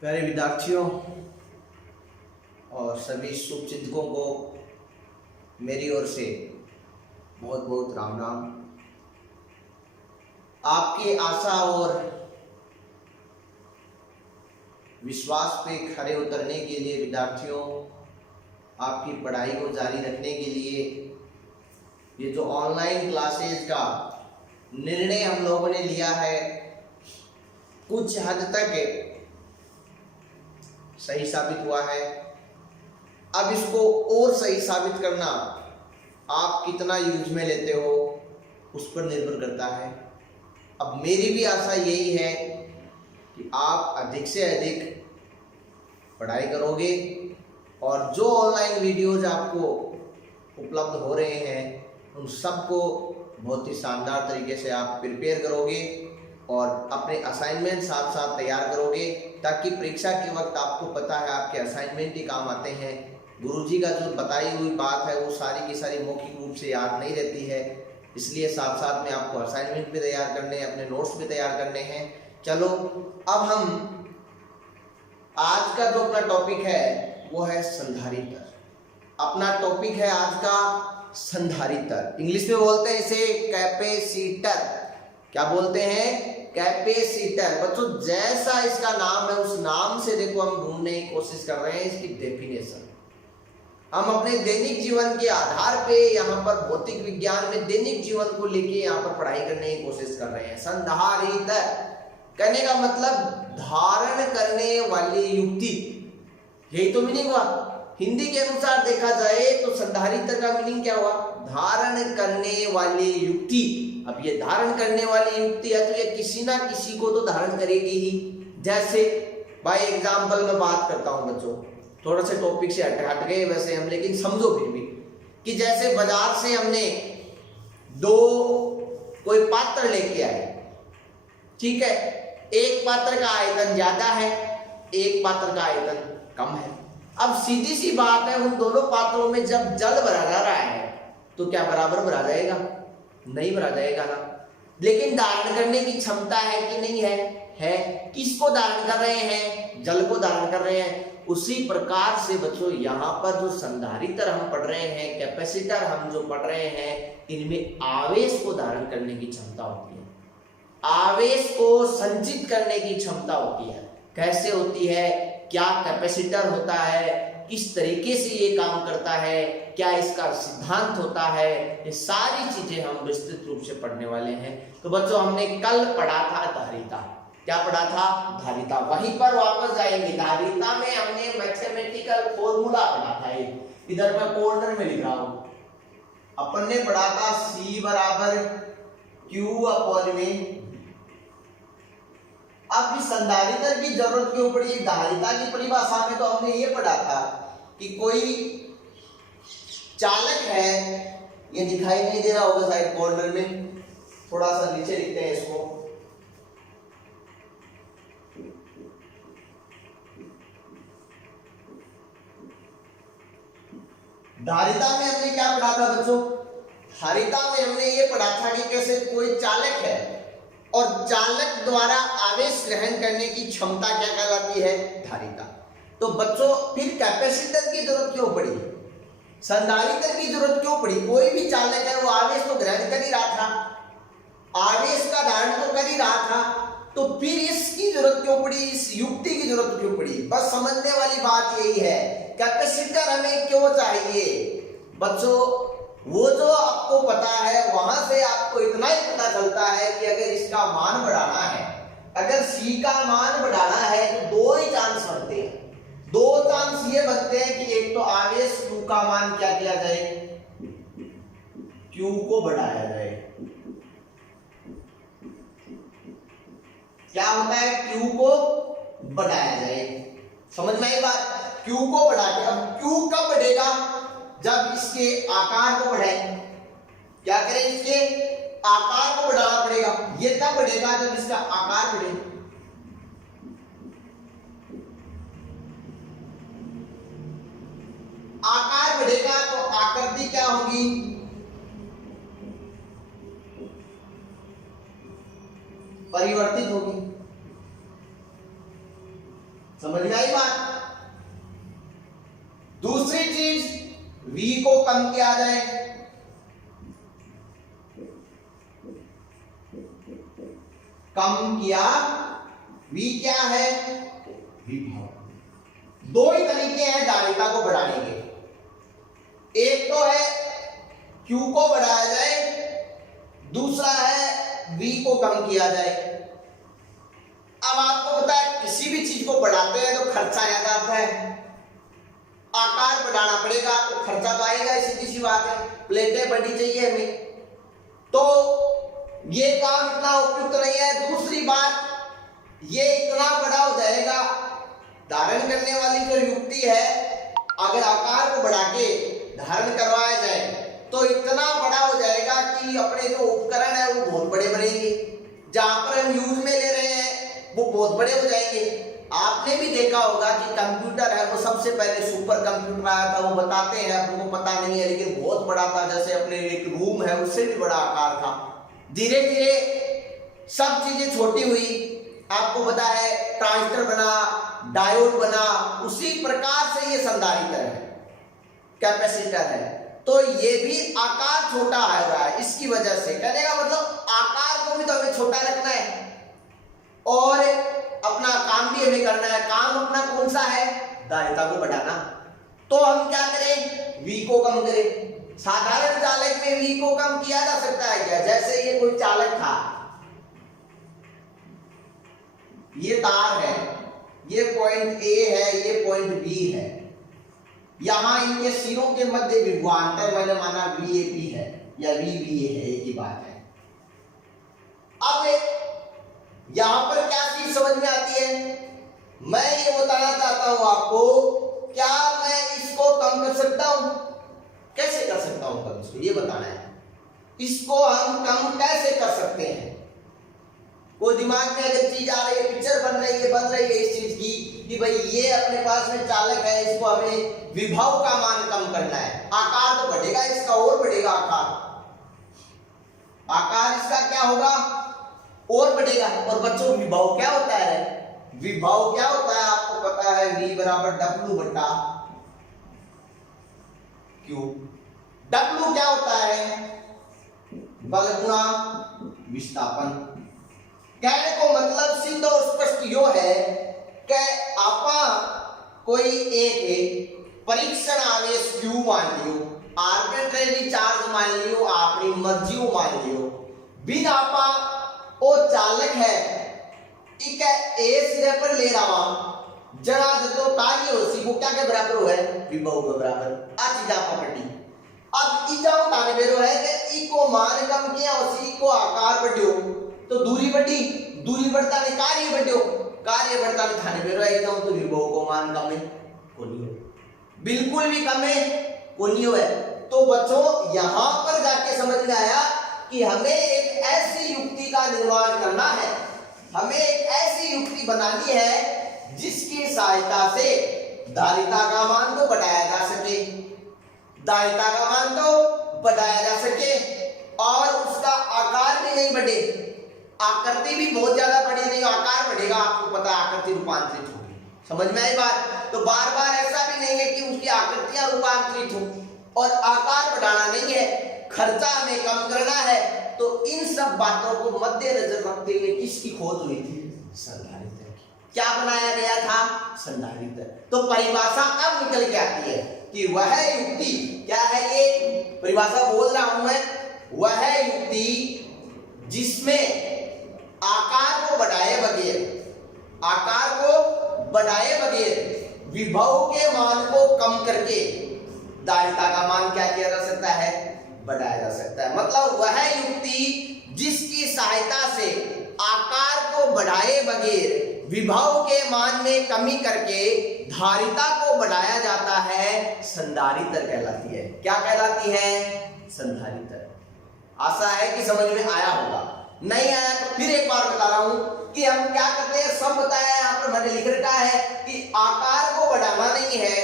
प्यारे विद्यार्थियों और सभी शुभचिंतकों को मेरी ओर से बहुत बहुत राम राम। आपकी आशा और विश्वास पे खरे उतरने के लिए विद्यार्थियों, आपकी पढ़ाई को जारी रखने के लिए ये जो ऑनलाइन क्लासेस का निर्णय हम लोगों ने लिया है, कुछ हद तक सही साबित हुआ है। अब इसको और सही साबित करना आप कितना यूज में लेते हो उस पर निर्भर करता है। अब मेरी भी आशा यही है कि आप अधिक से अधिक पढ़ाई करोगे और जो ऑनलाइन वीडियोज आपको उपलब्ध हो रहे हैं उन सबको बहुत ही शानदार तरीके से आप प्रिपेयर करोगे और अपने असाइनमेंट साथ साथ तैयार करोगे, ताकि परीक्षा के वक्त आपको पता है आपके असाइनमेंट ही काम आते हैं। गुरुजी का जो बताई हुई बात है वो सारी की सारी मौखिक रूप से याद नहीं रहती है, इसलिए साथ साथ में आपको असाइनमेंट भी तैयार करने हैं, अपने नोट्स भी तैयार करने हैं। चलो अब हम आज का जो अपना टॉपिक है वो है संधारित्र। अपना टॉपिक है आज का संधारित्र। इंग्लिश में बोलते हैं इसे कैपेसिटर। क्या बोलते हैं? कैपेसिटर। बच्चों जैसा इसका नाम है उस नाम से देखो हम ढूंढने की कोशिश कर रहे हैं इसकी डेफिनेशन। हम अपने दैनिक जीवन के आधार पे यहाँ पर भौतिक विज्ञान में दैनिक जीवन को लेके यहाँ पर पढ़ाई करने की कोशिश कर रहे हैं। संधारित्र कहने का मतलब धारण करने वाली युक्ति, यही तो मीनिंग हुआ। हिंदी के अनुसार देखा जाए तो संधारित्र का मीनिंग क्या हुआ? धारण करने वाली युक्ति। अब ये धारण करने वाली युक्ति है तो ये किसी ना किसी को तो धारण करेगी ही। जैसे बाय एग्जांपल मैं बात करता हूं बच्चों, थोड़ा सा टॉपिक से हट गए वैसे हम, लेकिन समझो फिर भी कि जैसे बाजार से हमने दो कोई पात्र लेके आए, ठीक है, एक पात्र का आयतन ज्यादा है, एक पात्र का आयतन कम है। अब सीधी सी बात है, उन दोनों पात्रों में जब जल भरा जा रहा है तो क्या बराबर भरा जाएगा? नहीं भरा जाएगा ना। लेकिन धारण करने की क्षमता है कि नहीं है? है। किसको धारण कर रहे हैं? जल को धारण कर रहे हैं। उसी प्रकार से बच्चों यहाँ पर जो संधारित्र हम पढ़ रहे हैं, कैपेसिटर हम जो पढ़ रहे हैं, इनमें आवेश को धारण करने की क्षमता होती है, आवेश को संचित करने की क्षमता होती है। कैसे होती है? क्या कैपेसिटर होता है, किस तरीके से ये काम करता है, क्या इसका सिद्धांत होता है, ये सारी चीजें हम विस्तृत रूप से पढ़ने वाले हैं। तो बच्चों हमने कल पढ़ा था धारिता। क्या पढ़ा था? धारिता। वहीं पर वापस जाएंगे। धारिता में हमने मैथमेटिकल फॉर्मूला पढ़ा था। इधर मैं कॉर्नर में लिख रहा हूं। अपन ने पढ़ा था C बराबर Q में। अब इस संधारित्र की जरूरत क्यों पड़ी? धारिता की परिभाषा में तो हमने ये पढ़ा था कि कोई चालक है, ये दिखाई नहीं दे रहा होगा शायद कॉर्नर में, थोड़ा सा नीचे लिखते हैं इसको। धारिता में हमने क्या पढ़ा था बच्चों? धारिता में हमने ये पढ़ा था कि कैसे कोई चालक है और चालक द्वारा आवेश ग्रहण करने की क्षमता क्या कहलाती है? धारिता। तो बच्चों फिर कैपेसिटर की जरूरत क्यों पड़ी? संधारित्र की जरूरत क्यों पड़ी? कोई भी चालक है वो आवेश तो ग्रहण कर ही रहा था, आवेश का धारण तो कर ही रहा था, तो फिर इसकी जरूरत क्यों पड़ी? इस युक्ति की जरूरत क्यों पड़ी? बस समझने वाली बात यही है, कैपेसिटर हमें क्यों चाहिए? बच्चों वो जो आपको पता है वहां से आपको इतना ही पता चलता है कि अगर इसका मान बढ़ाना है, अगर C का मान बढ़ाना है तो दो ही चांस बनते हैं। दो चांस ये बनते हैं कि एक तो आवेश Q का मान क्या किया जाए? Q को बढ़ाया जाए। क्या होता है? Q को बढ़ाया जाए। समझ में आई बात? Q को बढ़ा के, अब Q कब बढ़ेगा? जब इसके आकार को बढ़ाएं। क्या करें? इसके आकार को बढ़ाना पड़ेगा। ये तब बढ़ेगा जब इसका आकार बढ़े। आकार बढ़ेगा तो आकृति क्या होगी? परिवर्तित होगी। समझ में आई बात? दूसरी चीज, v को कम किया जाए, कम किया, v क्या है? विभव। दो ही तरीके हैं धारिता को बढ़ाने के। एक तो है q को बढ़ाया जाए, दूसरा है v को कम किया जाए। अब आपको पता है किसी भी चीज को बढ़ाते हैं तो खर्चा ज्यादा आता है, आकार बढ़ाना पड़ेगा तो खर्चा तो आएगा, सीधी सी बात है। प्लेटें बड़ी चाहिए हमें, तो ये काम इतना उपयुक्त नहीं है। दूसरी बात, ये इतना बड़ा हो जाएगा, धारण करने वाली जो युक्ति है, अगर आकार को बढ़ा के धारण करवाया जाए तो इतना बड़ा हो जाएगा कि अपने जो उपकरण है वो बहुत बड़े बनेंगे, जहां पर हम यूज में ले रहे हैं वो बहुत बड़े हो जाएंगे। आपने भी देखा होगा कि कंप्यूटर है वो सबसे पहले सुपर कंप्यूटर आया था, वो बताते हैं, आपको पता नहीं है, लेकिन बहुत बड़ा था, जैसे अपने एक रूम है उससे भी बड़ा आकार था। धीरे धीरे सब चीजें छोटी हुई, आपको पता है ट्रांजिस्टर बना, डायोड बना, उसी प्रकार से ये संधारित्र है, कैपेसिटर है, तो ये भी आकार छोटा आ रहा है। इसकी वजह से कहने का मतलब आकार को भी तो हमें छोटा रखना है और अपना काम भी हमें करना है। काम अपना कौन सा है? धारिता को बढ़ाना। तो हम क्या करें? v को कम करें। साधारण चालक में v को कम किया जा सकता है क्या? जैसे ये कोई चालक था, ये तार है, ये पॉइंट A है, ये पॉइंट B है, यहां इनके सिरों के मध्य विभवांतर मैंने माना VAP है या VBA है, एक ही बात है। अब यहां पर क्या चीज समझ में आती है? मैं ये बताना चाहता हूं आपको, क्या मैं इसको कम कर सकता हूं? कैसे कर सकता हूं कम? इसको ये बताना है, इसको हम कम कैसे कर सकते हैं? वो दिमाग में अगर चीज आ रही है, पिक्चर बन रही है इस चीज की कि भाई ये अपने पास में चालक है, इसको हमें विभव का मान कम करना है। आकार तो बढ़ेगा इसका, और बढ़ेगा आकार इसका क्या होगा? और बढ़ेगा। और बच्चों विभव क्या होता है? विभव क्या होता है आपको पता है? V बराबर W बटा Q। W क्या होता है? बल गुणा विस्थापन। कहने को मतलब सिद्ध और स्पष्ट यो है कि आपा कोई एक परीक्षण आवेश Q मान लियो, आर्बिट्रेरी चार्ज मान लियो, अपनी मर्जी मान लियो, बिन आपा वो चालक है एक ए सिरे पर ले रहा हूं, जरा जो कार्य हो सी वो क्या के बराबर हो है? विभव के बराबर। आ चीज आपा पटी। अब इजा उतारे बेरो है कि ई को मान कम किया, उसी को आकार बढ़ियो तो दूरी बढ़ी, दूरी बढ़ता ने कार्य बढ़ियो, कार्य बढ़ता ने थाने बेरो है, इजा तो विभव को मान कम है कोनी हो, बिल्कुल भी कम है कोनी हो है। तो बच्चों यहां पर जाके समझ में आया कि हमें एक ऐसी युक्ति का निर्माण करना है, हमें एक ऐसी युक्ति बनानी है जिसकी सहायता से धारिता का मान तो बढ़ाया जा सके, धारिता का मान तो बढ़ाया जा सके और उसका आकार भी नहीं बढ़े, आकृति भी बहुत ज्यादा बड़ी नहीं, आकार बढ़ेगा, आपको पता है आकृति रूपांतरित होगी। समझ में आई बात? तो बार बार ऐसा भी नहीं है कि उसकी आकृतियां रूपांतरित हो और आकार बढ़ाना नहीं है, खर्चा हमें कम करना है। तो इन सब बातों को मद्देनजर रखते हुए किसकी खोज हुई थी? संधारित्र की। क्या बनाया गया था? संधारित्र। तो परिभाषा अब निकल के आती है कि वह युक्ति क्या है? ये परिभाषा बोल रहा हूं मैं, वह युक्ति जिसमें आकार को बढ़ाए बगैर, आकार को बढ़ाए बगैर विभव के मान को कम करके धारिता का मान क्या किया जा सकता है? बढ़ाया जा सकता है। मतलब वह युक्ति जिसकी सहायता से आकार को बढ़ाए बगैर विभव के मान में कमी करके धारिता को बढ़ाया जाता है, संधारित्र कहलाती है। क्या कहलाती है? संधारित्र। आशा है कि समझ में आया होगा, नहीं आया तो फिर एक बार बता रहा हूं कि हम क्या करते हैं, सब बताया यहाँ पर मैंने लिख रखा है कि आकार को बढ़ाना नहीं है,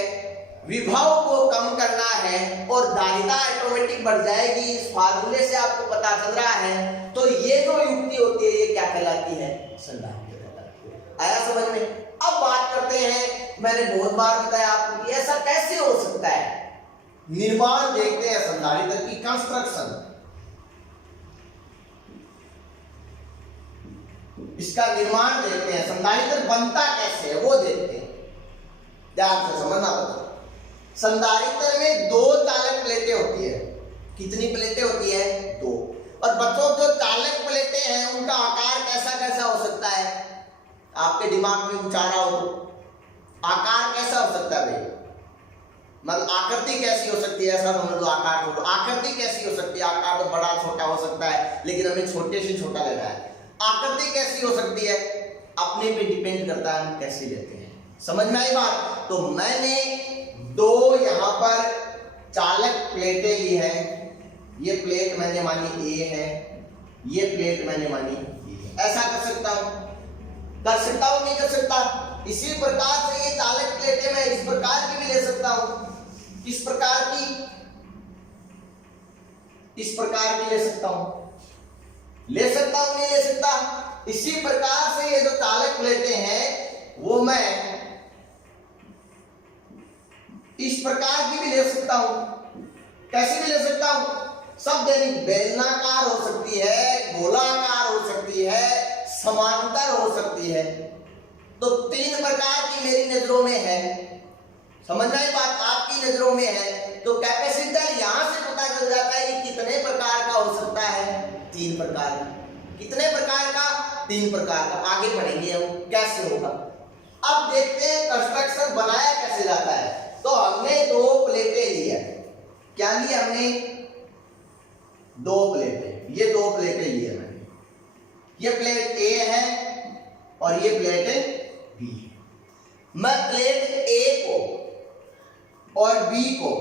विभव को कम करना है और धारिता ऑटोमेटिक बढ़ जाएगी, इस फार्मूले से आपको पता चल रहा है। तो ये जो युक्ति होती है ये क्या कहलाती है? संधारित्र कहलाती है। आया समझ में? अब बात करते हैं मैंने बहुत बार बताया आपको कि ऐसा कैसे हो सकता है। निर्माण देखते हैं संधारित्र की, कंस्ट्रक्शन, इसका निर्माण देखते हैं, संधारित्र बनता कैसे है वो देखते हैं। ध्यान से समझना बच्चों, संधारित्र में दो चालक प्लेटें होती है। कितनी प्लेटें होती है? दो। और बच्चों जो चालक प्लेटें हैं उनका आकार कैसा कैसा हो सकता है? आपके दिमाग में उचारा हो तो आकार कैसा हो सकता है भाई? मतलब आकृति कैसी हो सकती है, ऐसा समझ लो। आकार छोड़ो, आकृति कैसी हो सकती है? आकार तो बड़ा छोटा हो सकता है, लेकिन हमें छोटे से छोटा लगा है। आकृति कैसी हो सकती है? अपने पे डिपेंड करता है हम कैसे लेते हैं। समझ में आई बात? तो मैंने दो यहां पर चालक प्लेटें ली है। ये प्लेट मैंने मानी ए है, ये प्लेट मैंने मानी बी है। ऐसा कर सकता हूं? कर सकता हूं नहीं कर सकता? इसी प्रकार से ये चालक प्लेटें मैं इस प्रकार की भी ले सकता हूं, इस प्रकार की, इस प्रकार की ले सकता हूं, ले सकता हूं नहीं ले सकता? इसी प्रकार से ये जो चालक प्लेटें हैं वो मैं इस प्रकार की भी ले सकता हूं। कैसे भी ले सकता हूं? सब देनी, बेलनाकार हो सकती है, गोलाकार हो सकती है, समांतर हो सकती है। तो तीन प्रकार की मेरी नजरों में है। समझ में आई बात? आपकी नजरों में है। तो कैपेसिटर यहां से पता चल जाता है कि कितने प्रकार का हो सकता है? तीन प्रकार का। कितने प्रकार का? तीन प्रकार का। आगे पढ़ेंगे हम कैसे होगा। अब देखते हैं कंस्ट्रक्शन बनाया कैसे जाता है। तो हमने दो प्लेटें ली है। क्या लिया हमने? दो प्लेटें। ये दो प्लेटें ली है मैंने। ये प्लेट ए है और ये प्लेट बी है। मैं प्लेट ए को और बी को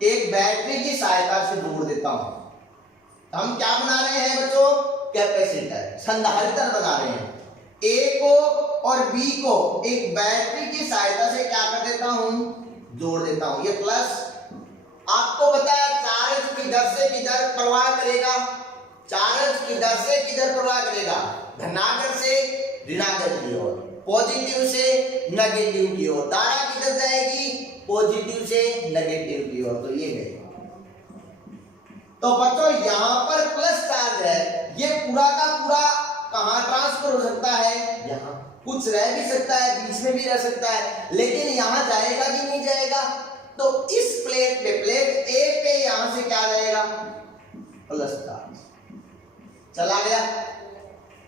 एक बैटरी की सहायता से जोड़ देता हूं। हम क्या बना रहे हैं बच्चों? कैपेसिटर, संधारित्र बना रहे हैं। ए को और बी को एक बैटरी की सहायता से क्या कर देता हूं? जोड़ देता हूं। ये प्लस, आपको बताया चार्ज किधर से किधर प्रवाह करेगा? चार्ज किधर से किधर प्रवाह करेगा? धनात्मक से ऋणात्मक की ओर, पॉजिटिव से नेगेटिव की ओर। धारा किधर जाएगी? पॉजिटिव से नेगेटिव की ओर। तो ये गए। तो बच्चों यहां पर प्लस चार्ज है, ये पूरा का पूरा कहां ट्रांसफर हो सकता है? यहां। कुछ रह भी सकता है, बीच में भी रह सकता है, लेकिन यहां जाएगा कि नहीं जाएगा? तो इस प्लेट पे, प्लेट ए पे यहां से क्या रहेगा? प्लस चार्ज चला गया।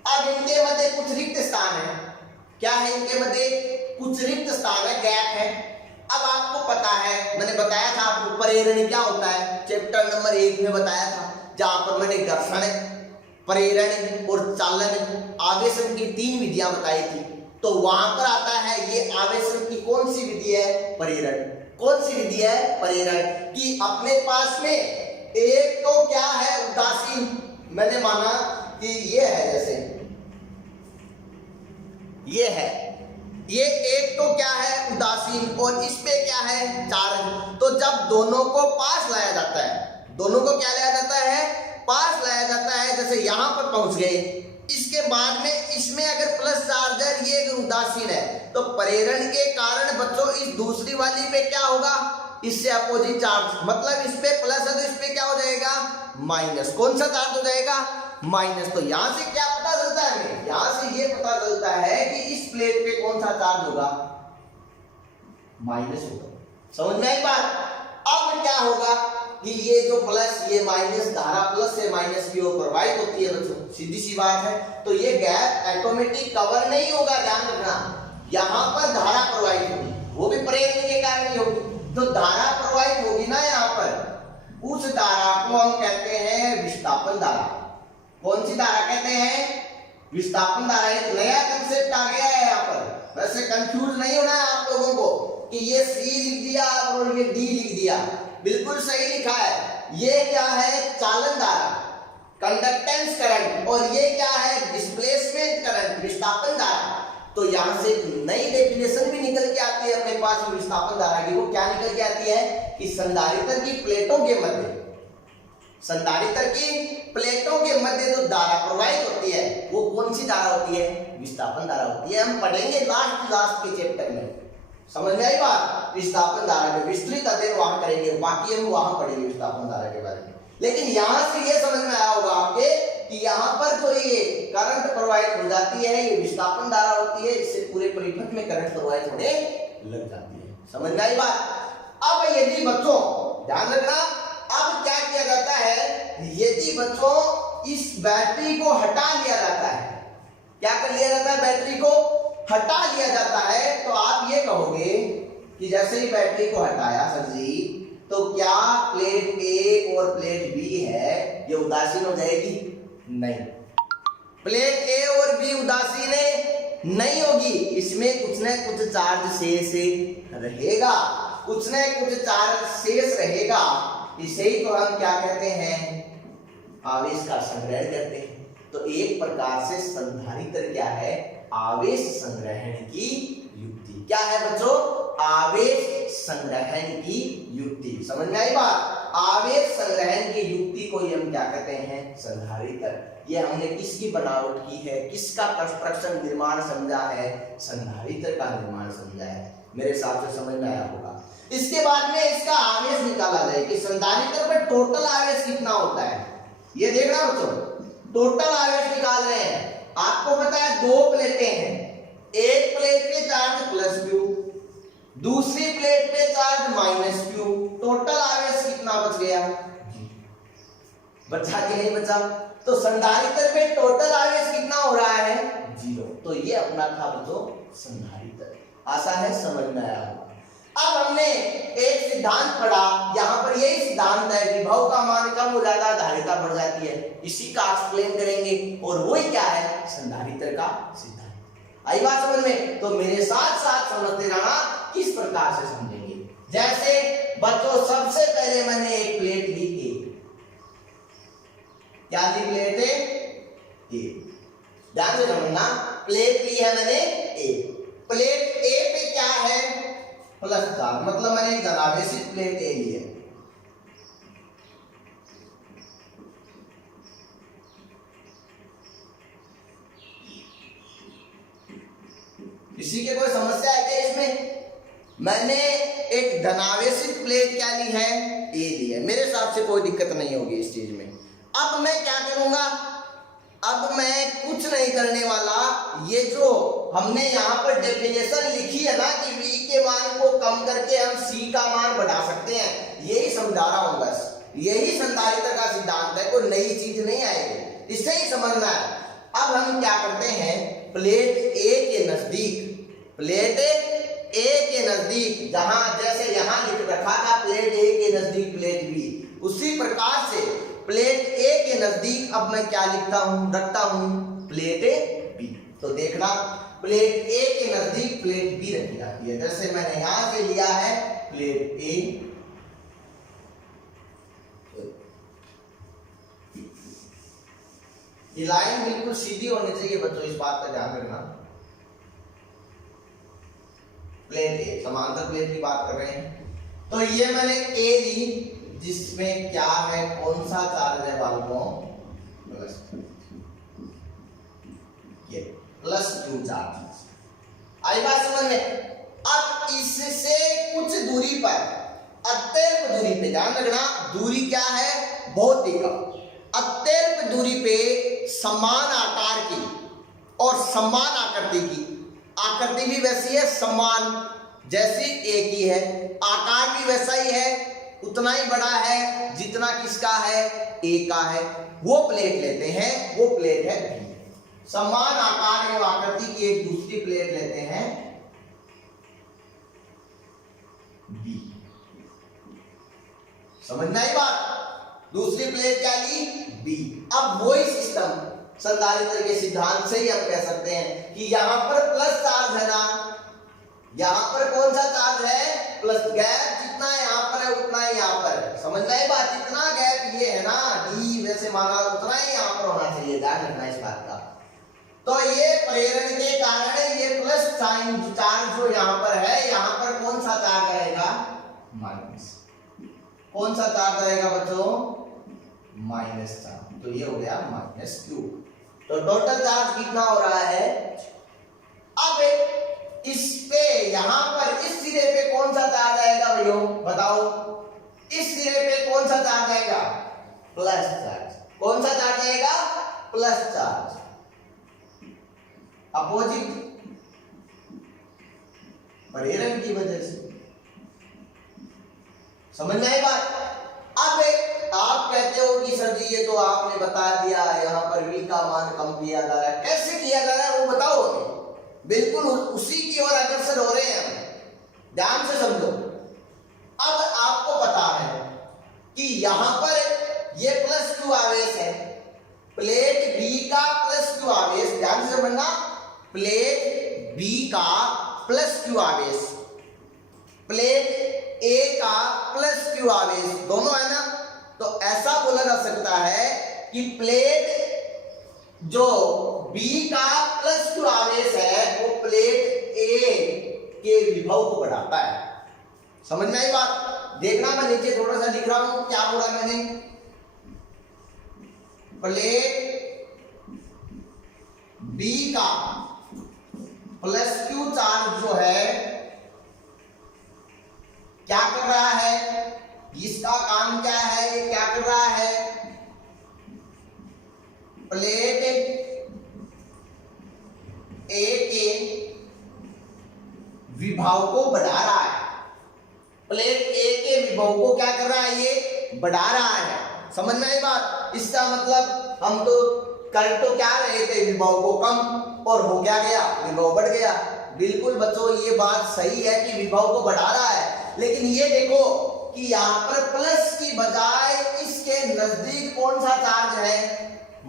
अब इनके मध्य कुछ रिक्त स्थान है। क्या है इनके मध्य? कुछ रिक्त स्थान है, गैप है। अब आपको पता है, मैंने बताया था आपको प्रेरण क्या होता है, चैप्टर नंबर 1 में बताया था, जहां पर मैंने घर्षण, प्रेरण और चालन, आवेशन की 3 विधियां बताई थी। तो वहां पर आता है ये आवेशन की कौन सी विधि है? प्रेरण। कौन सी विधि है? प्रेरण की। अपने पास में एक तो क्या है? उदासीन। मैंने माना कि ये है, जैसे ये है, ये एक तो क्या है? उदासीन, और इस पे क्या है? चार्ज। तो जब दोनों को पास लाया जाता है, दोनों को क्या लाया जाता है? पास लाया जाता है। जैसे यहां पर पहुंच गए, इसके बाद में इसमें अगर प्लस चार्ज है, ये अगर उदासीन है, तो प्रेरण के कारण बच्चों इस दूसरी वाली पे क्या होगा? इससे अपोजिट चार्ज। मतलब इस पे प्लस है तो इस पे क्या हो जाएगा? माइनस। कौन सा चार्ज हो जाएगा? माइनस। तो यहां से क्या पता चलता है हमें? यहां से ये पता चलता है कि इस प्लेट पे कौन सा चार्ज होगा? माइनस होगा। समझ में आई बात? अब क्या होगा कि ये जो प्लस, ये माइनस, धारा प्लस से माइनस की ओर प्रवाहित होती है बच्चों, सीधी सी बात है। तो ये गैप ऑटोमेटिक कवर नहीं होगा, ध्यान रखना। यहां पर धारा प्रवाहित होगी, वो भी प्रेरण के कारण ही होगी। तो धारा प्रवाहित होगी ना यहां पर, उस धारा को हम कहते हैं विस्थापन धारा। कौन सी धारा कहते हैं? विस्थापन धारा। एक नया कंसेप्ट आ गया है यहाँ पर। वैसे कंफ्यूज नहीं होना है आप लोगों को कि ये सी लिख दिया और ये डी लिख दिया। बिल्कुल सही लिखा है। ये क्या है? चालन धारा, कंडक्टेंस करंट, और ये क्या है? डिस्प्लेसमेंट करंट, विस्थापन धारा। तो यहां से नई डेफिनेशन भी निकल के आती है अपने पास विस्थापन धारा की। वो क्या निकल के आती है कि संधारित्र की प्लेटों के मध्य, संधारित्र की प्लेटों के मध्य जो धारा प्रवाहित होती है वो कौन सी धारा होती है? विस्थापन धारा होती है। हम पढ़ेंगे लास्ट के चैप्टर में। समझ में आई बात? विस्थापन धारा में विस्तृत अध्ययन वहां करेंगे, बाकी हम वहां पढ़ेंगे विस्थापन धारा के बारे में। लेकिन यहां से ये समझ में आया होगा आपके कि यहाँ पर जो ये करंट प्रवाहित हो जाती है ये विस्थापन धारा होती है, इससे पूरे परिपथ में करंट प्रवाहित होने लग जाती है। समझ में आई बात? अब यदि बच्चों ध्यान रखना, अब क्या किया जाता है, यदि बच्चों इस बैटरी को हटा लिया जाता है, क्या कर लिया जाता है? बैटरी को हटा लिया जाता है, तो आप ये कहोगे कि जैसे ही बैटरी को हटाया सर जी, तो क्या प्लेट ए और प्लेट बी है ये उदासीन हो जाएगी? नहीं, प्लेट ए और बी उदासीन नहीं होगी, इसमें कुछ न कुछ चार्ज शेष रहेगा, कुछ न कुछ चार्ज शेष रहेगा। इसे ही तो हम क्या कहते हैं? आवेश का संग्रहण कहते हैं। तो एक प्रकार से संधारित्र क्या है? आवेश संग्रहण की युक्ति। क्या है बच्चों? आवेश संग्रहण की युक्ति। समझ में आई बात? आवेश संग्रहण की युक्ति को हम क्या कहते हैं? संधारित्र। ये हमने किसकी बनावट की है, किसका कंस्ट्रक्शन निर्माण समझा है? संधारित्र का निर्माण समझा है। मेरे हिसाब से समझ में आया होगा। इसके बाद में इसका आवेश निकाला जाए कि संधारित्र पर टोटल आवेश कितना होता है। ये देखना बच्चों, टोटल आवेश निकाल रहे हैं। आपको पता है दो प्लेटें हैं, एक प्लेट पे चार्ज प्लस क्यू, दूसरी प्लेट पे चार्ज माइनस क्यू। टोटल आवेश कितना बच गया? बचा कि नहीं बचा? तो संधारित्र पे टोटल आवेश कितना हो रहा है? 0। तो ये अपना था बच्चों संधारित्र। आशा है समझ में आया होगा। अब हमने एक सिद्धांत पढ़ा, यहाँ पर यही सिद्धांत है, विभव का मान कम हो जाता है, धारिता बढ़ जाती है। इसी का एक्सप्लेन करेंगे और वही क्या है? संधारित्र का सिद्धांत। आई बात समझ में? तो मेरे साथ साथ समझते रहना, किस प्रकार से समझेंगे। जैसे बच्चों सबसे पहले मैंने एक प्लेट ली ए, क्या ली? प्लेट ए। ध्यान से समझना, प्लेट ली है मैंने ए। प्लेट ए पे क्या है? प्लस चार्ज, मतलब मैंने एक धनावेशित प्लेट ए ली है। किसी के कोई समस्या है क्या इसमें? मैंने एक धनावेशित प्लेट क्या ली है? ए ली है। मेरे हिसाब से कोई दिक्कत नहीं होगी इस चीज में। अब मैं क्या करूंगा? अब मैं कुछ नहीं करने वाला। ये जो हमने यहाँ पर डेफिनेशन लिखी है ना कि V के मान को कम करके हम C का मान बढ़ा सकते हैं, यही समझा रहा हूं बस। यही संधारित्र का सिद्धांत है, कोई नई चीज नहीं आएगी, इससे ही समझना है। अब हम क्या करते हैं? प्लेट ए के नजदीक, प्लेट ए के नजदीक, जहां जैसे यहां लिख रखा था प्लेट ए के नजदीक प्लेट बी, उसी प्रकार से प्लेट ए के नजदीक अब मैं क्या लिखता हूं? रखता हूं प्लेट बी। तो देखना, प्लेट ए के नजदीक प्लेट बी रखी जाती है। जैसे मैंने यहां से लिया है प्लेट ए, ये लाइन बिल्कुल सीधी होनी चाहिए बच्चों, इस बात का ध्यान रखना। प्लेट ए, समांतर प्लेट की बात कर रहे हैं। तो ये मैंने ए ली, जिसमें क्या है? कौन सा चार्ज है बालकों? प्लस, ये प्लस क्यू चार्ज। आई बात समझ में? अब इससे कुछ दूरी पर, अत्यल्प दूरी पे, ध्यान रखना दूरी क्या है? भौतिक। अत्यल्प दूरी पे समान आकार की और समान आकृति की, आकृति भी वैसी है समान जैसी ए की है, आकार भी वैसा ही है, उतना ही बड़ा है जितना किसका है? ए का है। वो प्लेट लेते हैं, वो प्लेट है बी। समान आकार एवं आकृति की एक दूसरी प्लेट लेते हैं बी। समझ में आई बात? दूसरी प्लेट क्या ली? बी। अब वही सिस्टम संधारित्र के सिद्धांत से ही हम कह सकते हैं कि यहां पर प्लस चार्ज है ना, यहां पर कौन सा चार्ज है? प्लस। गैप जितना यहां पर है उतना ही यहां पर है। समझ में आई बात? जितना गैप ये है ना डी, वैसे माना उतना ही यहां पर होना चाहिए। ध्यान रखना इस बात का। तो ये प्रेरण के कारण ये प्लस साइन चार्ज जो यहां पर है, यहां पर कौन सा चार्ज रहेगा? माइनस। कौन सा चार्ज रहेगा बच्चों? -4, तो ये हो गया -q। तो टोटल चार्ज कितना हो रहा है? अब इस पे यहां पर इस सिरे पे कौन सा चार्ज आएगा भैया बताओ? इस सिरे पे कौन सा चार्ज आएगा? Plus charge. कौन सा चार्ज आएगा? Plus charge. अपोजिट प्रेरण की वजह से। समझ में आई बात? अब आप कहते हो कि सर जी ये तो आपने बता दिया, यहाँ पर v का मान कम किया जा रहा है, कैसे किया जा रहा है वो बताओ हमें। बिल्कुल उसी की ओर अग्रसर हो रहे हैं हम, ध्यान से समझो। अब आपको पता है कि यहां पर ये +q आवेश है, प्लेट b का +q आवेश, ध्यान से समझना, प्लेट b का +q आवेश, प्लेट A का +q आवेश, दोनों है ना। तो ऐसा बोला जा सकता है कि प्लेट जो B का +q आवेश है वो प्लेट A के विभव को बढ़ाता है। समझ में आई बात? देखना मैं नीचे थोड़ा सा लिख रहा हूं, क्या बोला मैंने? प्लेट B का +q चार्ज जो है क्या कर रहा है? इसका काम क्या है? ये क्या कर रहा है? प्लेट ए के विभव को बढ़ा रहा है। प्लेट ए के विभव को क्या कर रहा है? ये बढ़ा रहा है। समझ में आई बात? इसका मतलब हम तो कर तो क्या रहे थे? विभव को कम, और हो क्या गया? विभव बढ़ गया। बिल्कुल बच्चों ये बात सही है कि विभव को बढ़ा रहा है, लेकिन ये देखो कि यहाँ पर प्लस की बजाय इसके नजदीक कौन सा चार्ज है?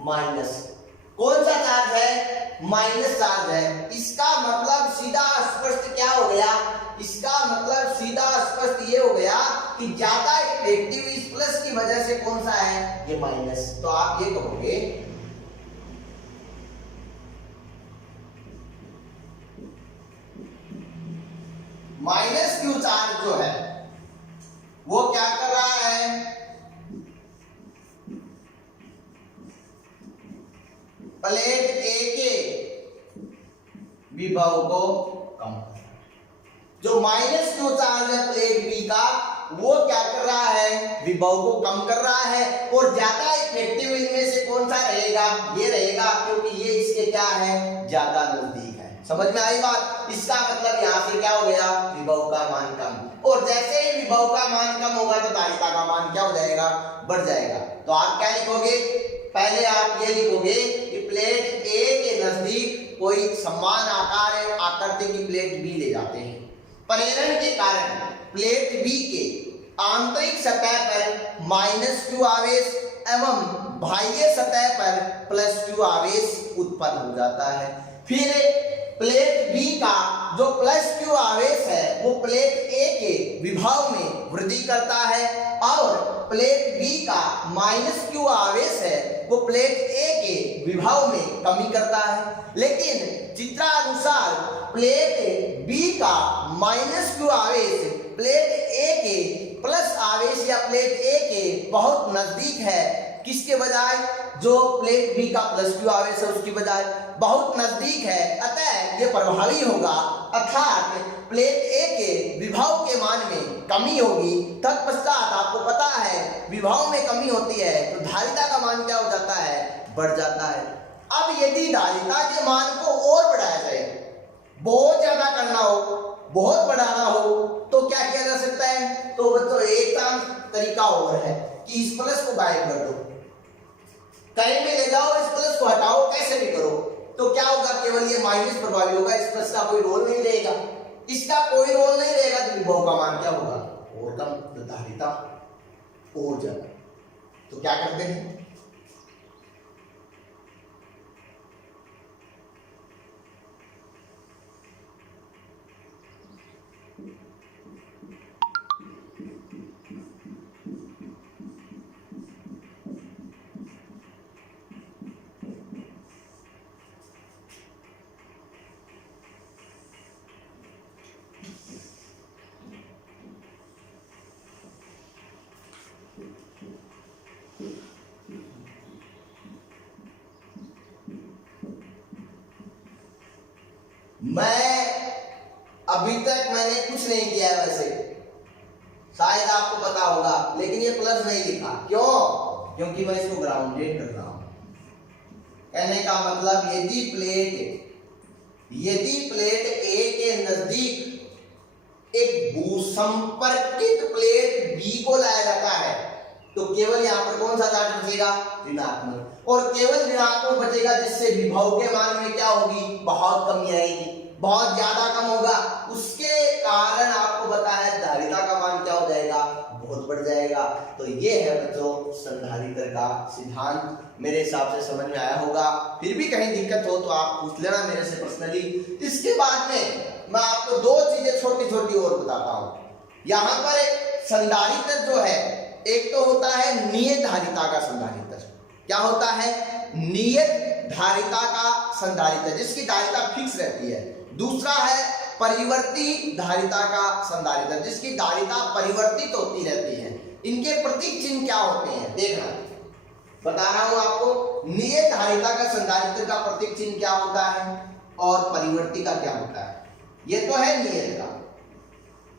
माइनस। कौन सा चार्ज है? माइनस चार्ज है। इसका मतलब सीधा स्पष्ट क्या हो गया? इसका मतलब सीधा स्पष्ट ये हो गया कि ज्यादा इफेक्टिव इस प्लस की वजह से कौन सा है? ये माइनस। तो आप ये कहोगे -q चार्ज जो है वो क्या कर रहा है? प्लेट ए के विभव को कम कर रहा है। जो -q चार्ज है प्लेट बी का, वो क्या कर रहा है? विभव को कम कर रहा है। और ज्यादा इफेक्टिव इनमें से कौन सा रहेगा? ये रहेगा, क्योंकि ये इसके क्या है? ज्यादा नजदीक है। समझ में आई बात? इसका मतलब यहां से क्या हो गया? विभव का मान कम। और जैसे ही विभव का मान कम होगा तो धारिता का मान क्या हो जाएगा? बढ़ जाएगा। तो आप क्या लिखोगे? पहले आप ये लिखोगे कि प्लेट ए के नजदीक कोई समान आकार आकृति की प्लेट बी ले जाते हैं। प्रेरण के कारण प्लेट बी के आंतरिक सतह पर -q आवेश एवं बाह्य सतह पर +q आवेश उत्पन्न हो जाता है। फिर प्लेट बी का जो +q आवेश है वो प्लेट ए के विभव में वृद्धि करता है, और प्लेट बी का -q आवेश है वो प्लेट ए के विभव में कमी करता है। लेकिन चित्रानुसार प्लेट बी का -q आवेश प्लेट ए के प्लस आवेश या प्लेट ए के बहुत नजदीक है। किसके बजाय? जो प्लेट बी का +q आवेश है उसकी बजाय बहुत नजदीक है, अतः ये प्रभावी होगा, अर्थात प्लेट ए के विभव के मान में कमी होगी। तत्पश्चात आपको पता है विभव में कमी होती है तो धारिता का मान क्या हो जाता है? बढ़ जाता है। अब यदि धारिता के मान को और बढ़ाया जाए, बहुत ज्यादा करना हो, बहुत बढ़ाना हो, तो क्या किया जा सकता है? तो बच्चों एक तरीका और है कि इस प्लस को गायब कर दो, कहीं भी ले जाओ, इस प्लस को हटाओ, कैसे भी करो, तो क्या होगा? केवल ये माइनस प्रभावी होगा, इस प्लस का कोई रोल नहीं रहेगा। इसका कोई रोल नहीं रहेगा तो विभव का मान क्या होगा? और कम, तो धारिता और ज्यादा। तो क्या करते हैं? अभी तक मैंने कुछ नहीं किया है, वैसे शायद आपको पता होगा, लेकिन ये प्लस नहीं लिखा। क्यों? क्योंकि मैं इसको ग्राउंडेड कर रहा हूं। कहने का मतलब यदि प्लेट ए के नजदीक एक भूसंपर्कित प्लेट बी को लाया जाता है तो केवल यहाँ पर कौन सा चार्ज बचेगा? ऋणात्मक। और केवल ऋणात्मक बचेगा, जिससे विभव के मान में क्या होगी? बहुत कमी आएगी, बहुत ज्यादा कम होगा। उसके कारण आपको पता है धारिता का मान क्या हो जाएगा? बहुत बढ़ जाएगा। तो ये है बच्चों संधारित्र का सिद्धांत। मेरे हिसाब से समझ में आया होगा। फिर भी कहीं दिक्कत हो तो आप पूछ लेना मेरे से पर्सनली। इसके बाद में मैं आपको दो चीजें छोटी छोटी और बताता हूं। यहाँ पर संधारित्र जो है, एक तो होता है नियत धारिता का संधारित्र। क्या होता है? नियत धारिता का संधारित्र, जिसकी धारिता फिक्स रहती है। दूसरा है परिवर्ती धारिता का संधारित्र, जिसकी धारिता परिवर्तित होती रहती है। इनके प्रतीक चिन्ह क्या होते हैं देखना, बता रहा हूं आपको। नियत धारिता का संधारित्र का प्रतीक चिन्ह क्या होता है और परिवर्ती का क्या होता है। ये तो है नियत का,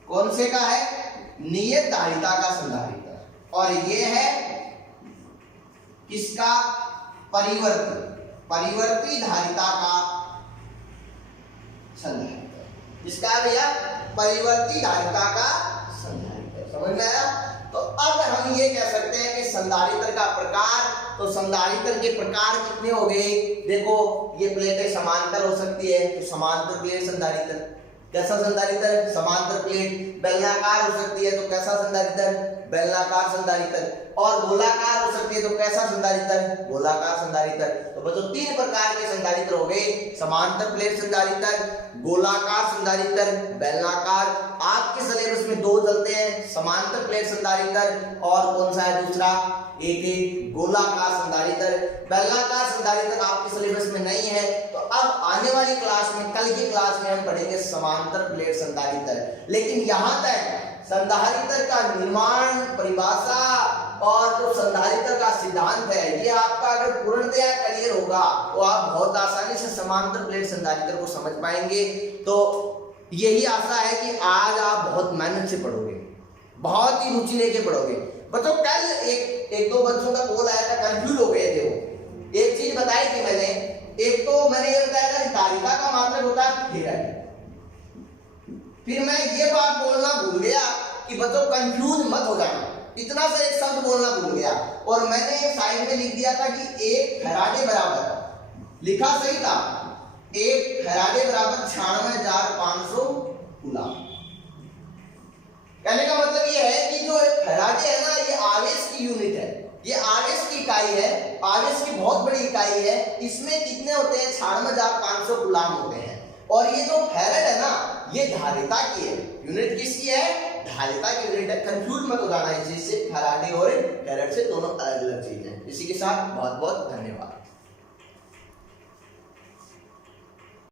कौन से का है? नियत धारिता का संधारित्र। और ये है किसका? परिवर्ती धारिता का संधारित्र। इसका भैया परिवर्ती धारिता का संधारित्र। समझ में आया? तो अब हम ये कह सकते हैं कि संधारित्र का प्रकार, तो संधारित्र के प्रकार कितने हो गए? देखो, ये प्लेटें समांतर हो सकती है तो समांतर प्लेट संधारित्र। कैसा संधारित्र? समांतर प्लेट। बेलनाकार हो सकती है तो कैसा संधारित्र? बेलनाकार संधारित्र। और गोलाकार हो सकती है तो कैसा संधारित्र? गोलाकार संधारित्र। तो बच्चों तीन प्रकार के संधारित्र हो गए, समांतर प्लेट संधारित्र, गोलाकार संधारित्र, बेलनाकार। आपके सिलेबस में दो चलते हैं, समांतर प्लेट संधारित्र और कौन सा है दूसरा? एक गोलाकार संधारित्र। बेलनाकार संधारित्र आपके सिलेबस में नहीं है। तो अब आने वाली क्लास में, कल की क्लास में हम पढ़ेंगे समांतर प्लेट संधारित्र। लेकिन यहां तक संधारित्र का निर्माण, परिभाषा और जो संधारित्र का सिद्धांत है, ये आपका अगर पूर्णतया क्लियर होगा तो आप बहुत आसानी से समांतर प्लेट संधारित्र को समझ पाएंगे। तो यही आशा है कि आज आप बहुत मेहनत से पढ़ोगे, बहुत ही रुचि लेके पढ़ोगे। बच्चों कल एक दो बच्चों का कॉल आया था, कंफ्यूज हो गए थे वो। एक चीज बताई थी मैंने, एक तो मैंने ये बताया था कि धारिता का मात्रक होता है फेराड। फिर मैं ये बात बोलना भूल गया कि बच्चों कंफ्यूज मत हो जाना, इतना सा एक शब्द बोलना भूल गया। और मैंने साइड में लिख दिया था कि एक फैराडे बराबर, लिखा सही था, एक फैराडे बराबर 96,500 कूलम। कहने का मतलब ये है कि जो फैराडे है ना, ये आवेश की यूनिट है, ये आवेश की इकाई है, आवेश की बहुत बड़ी इकाई है। इसमें कितने होते हैं? 96,500 कूलम होते हैं। और ये जो फैराड है ना, ये धारिता की है। यूनिट किसकी है? धारिता की यूनिट है। कंफ्यूज मत हो जाना इस चीज से, फैराडे और फैराड से दोनों अलग अलग चीज है। इसी के साथ बहुत बहुत धन्यवाद।